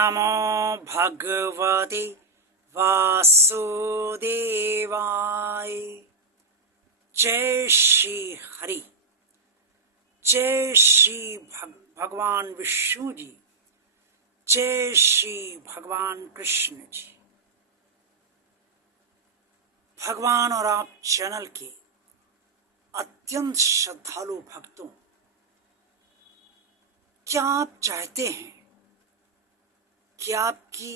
नमो भगवते वासुदेवाय। जय श्री हरि। जय श्री भगवान विष्णु जी। जय श्री भगवान कृष्ण जी। भगवान और आप चैनल के अत्यंत श्रद्धालु भक्तों, क्या आप चाहते हैं कि आपकी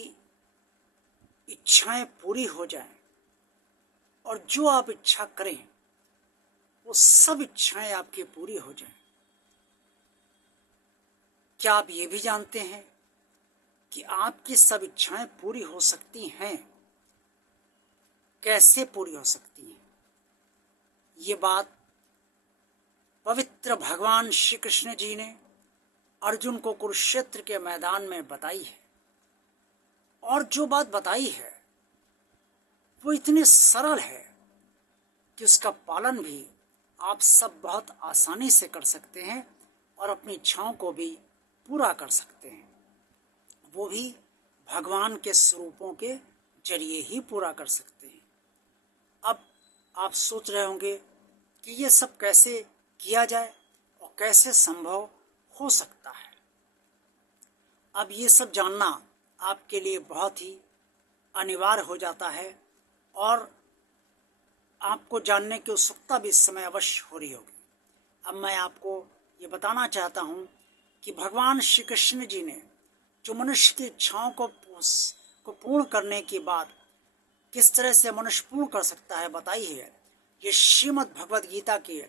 इच्छाएं पूरी हो जाएं और जो आप इच्छा करें वो सब इच्छाएं आपकी पूरी हो जाएं? क्या आप ये भी जानते हैं कि आपकी सब इच्छाएं पूरी हो सकती हैं? कैसे पूरी हो सकती हैं? ये बात पवित्र भगवान श्री कृष्ण जी ने अर्जुन को कुरुक्षेत्र के मैदान में बताई है। और जो बात बताई है वो इतनी सरल है कि उसका पालन भी आप सब बहुत आसानी से कर सकते हैं और अपनी इच्छाओं को भी पूरा कर सकते हैं, वो भी भगवान के स्वरूपों के जरिए ही पूरा कर सकते हैं। अब आप सोच रहे होंगे कि ये सब कैसे किया जाए और कैसे संभव हो सकता है। अब ये सब जानना आपके लिए बहुत ही अनिवार्य हो जाता है और आपको जानने की उत्सुकता भी इस समय अवश्य हो रही होगी। अब मैं आपको ये बताना चाहता हूँ कि भगवान श्री कृष्ण जी ने जो मनुष्य की इच्छाओं को पूर्ण करने के बाद किस तरह से मनुष्य पूर्ण कर सकता है बताई है। ये श्रीमद् भगवद गीता के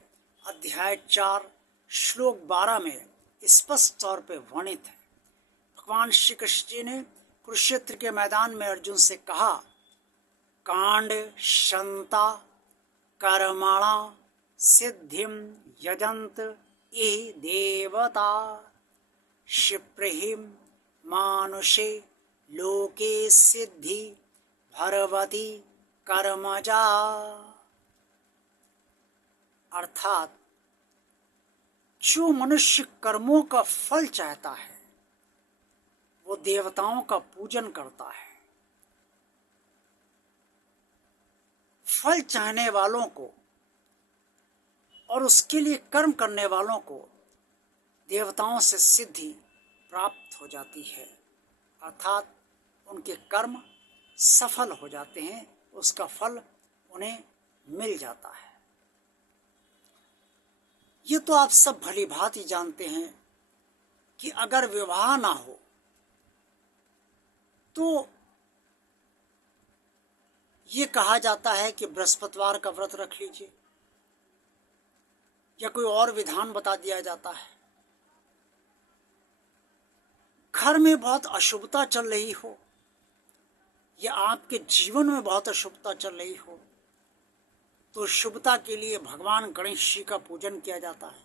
अध्याय 4 श्लोक 12 में स्पष्ट तौर पर वर्णित है। भगवान श्री कृष्ण जी ने कुरुक्षेत्र के मैदान में अर्जुन से कहा, कांड शंता कर्मणा सिद्धिम यजंत ये देवता क्षिप्रिहिम मानुषे लोके सिद्धि भरवती कर्मजा। अर्थात जो मनुष्य कर्मों का फल चाहता है वो देवताओं का पूजन करता है। फल चाहने वालों को और उसके लिए कर्म करने वालों को देवताओं से सिद्धि प्राप्त हो जाती है, अर्थात उनके कर्म सफल हो जाते हैं, उसका फल उन्हें मिल जाता है। ये तो आप सब भली भांति जानते हैं कि अगर विवाह ना हो तो ये कहा जाता है कि बृहस्पतिवार का व्रत रख लीजिए या कोई और विधान बता दिया जाता है। घर में बहुत अशुभता चल रही हो या आपके जीवन में बहुत अशुभता चल रही हो तो शुभता के लिए भगवान गणेश जी का पूजन किया जाता है।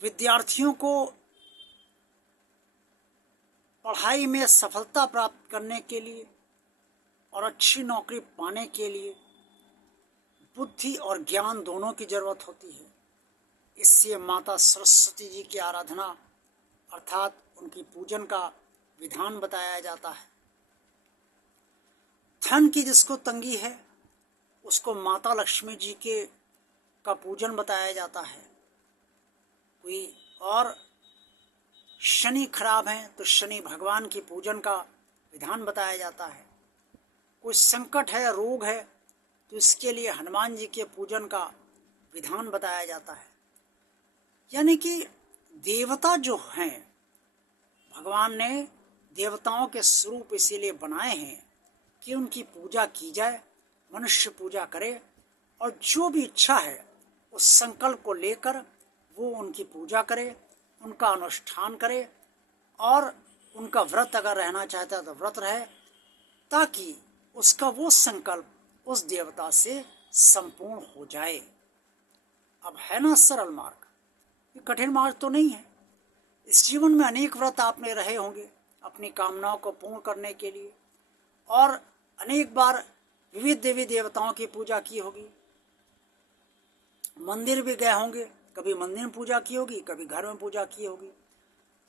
विद्यार्थियों को पढ़ाई में सफलता प्राप्त करने के लिए और अच्छी नौकरी पाने के लिए बुद्धि और ज्ञान दोनों की जरूरत होती है। इससे माता सरस्वती जी की आराधना अर्थात उनकी पूजन का विधान बताया जाता है। धन की जिसको तंगी है उसको माता लक्ष्मी जी के का पूजन बताया जाता है। कोई और शनि खराब है तो शनि भगवान की पूजन का विधान बताया जाता है। कोई संकट है, रोग है तो इसके लिए हनुमान जी के पूजन का विधान बताया जाता है। यानी कि देवता जो हैं, भगवान ने देवताओं के स्वरूप इसीलिए बनाए हैं कि उनकी पूजा की जाए, मनुष्य पूजा करे और जो भी इच्छा है उस संकल्प को लेकर वो उनकी पूजा करे, उनका अनुष्ठान करे और उनका व्रत अगर रहना चाहता है तो व्रत रहे, ताकि उसका वो संकल्प उस देवता से संपूर्ण हो जाए। अब है ना सरल मार्ग, ये कठिन मार्ग तो नहीं है। इस जीवन में अनेक व्रत आपने रहे होंगे अपनी कामनाओं को पूर्ण करने के लिए और अनेक बार विविध देवी देवताओं की पूजा की होगी। मंदिर भी गए होंगे, कभी मंदिर में पूजा की होगी, कभी घर में पूजा की होगी।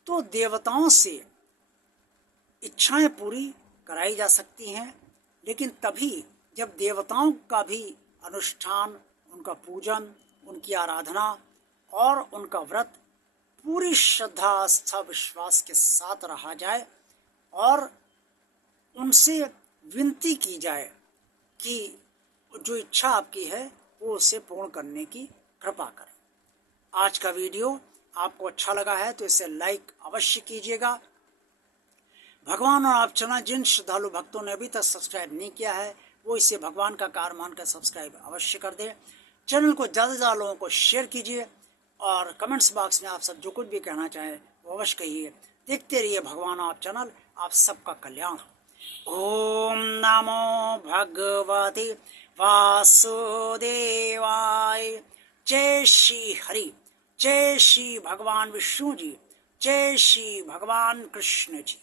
तो देवताओं से इच्छाएं पूरी कराई जा सकती हैं, लेकिन तभी जब देवताओं का भी अनुष्ठान, उनका पूजन, उनकी आराधना और उनका व्रत पूरी श्रद्धा, आस्था, विश्वास के साथ रहा जाए और उनसे विनती की जाए कि जो इच्छा आपकी है वो उसे पूर्ण करने की कृपा करें। आज का वीडियो आपको अच्छा लगा है तो इसे लाइक अवश्य कीजिएगा। भगवान और आप चैनल जिन श्रद्धालु भक्तों ने अभी तक सब्सक्राइब नहीं किया है वो इसे भगवान का कार्य मानकर सब्सक्राइब अवश्य कर दें। चैनल को ज़्यादा से ज़्यादा लोगों को शेयर कीजिए और कमेंट्स बॉक्स में आप सब जो कुछ भी कहना चाहें वो अवश्य कहिए। देखते रहिए भगवान आप चैनल, आप सबका कल्याण। ओम नमो भगवते वासुदेवाय। जय श्री हरि, जय श्री भगवान विष्णु जी, जय श्री भगवान कृष्ण जी।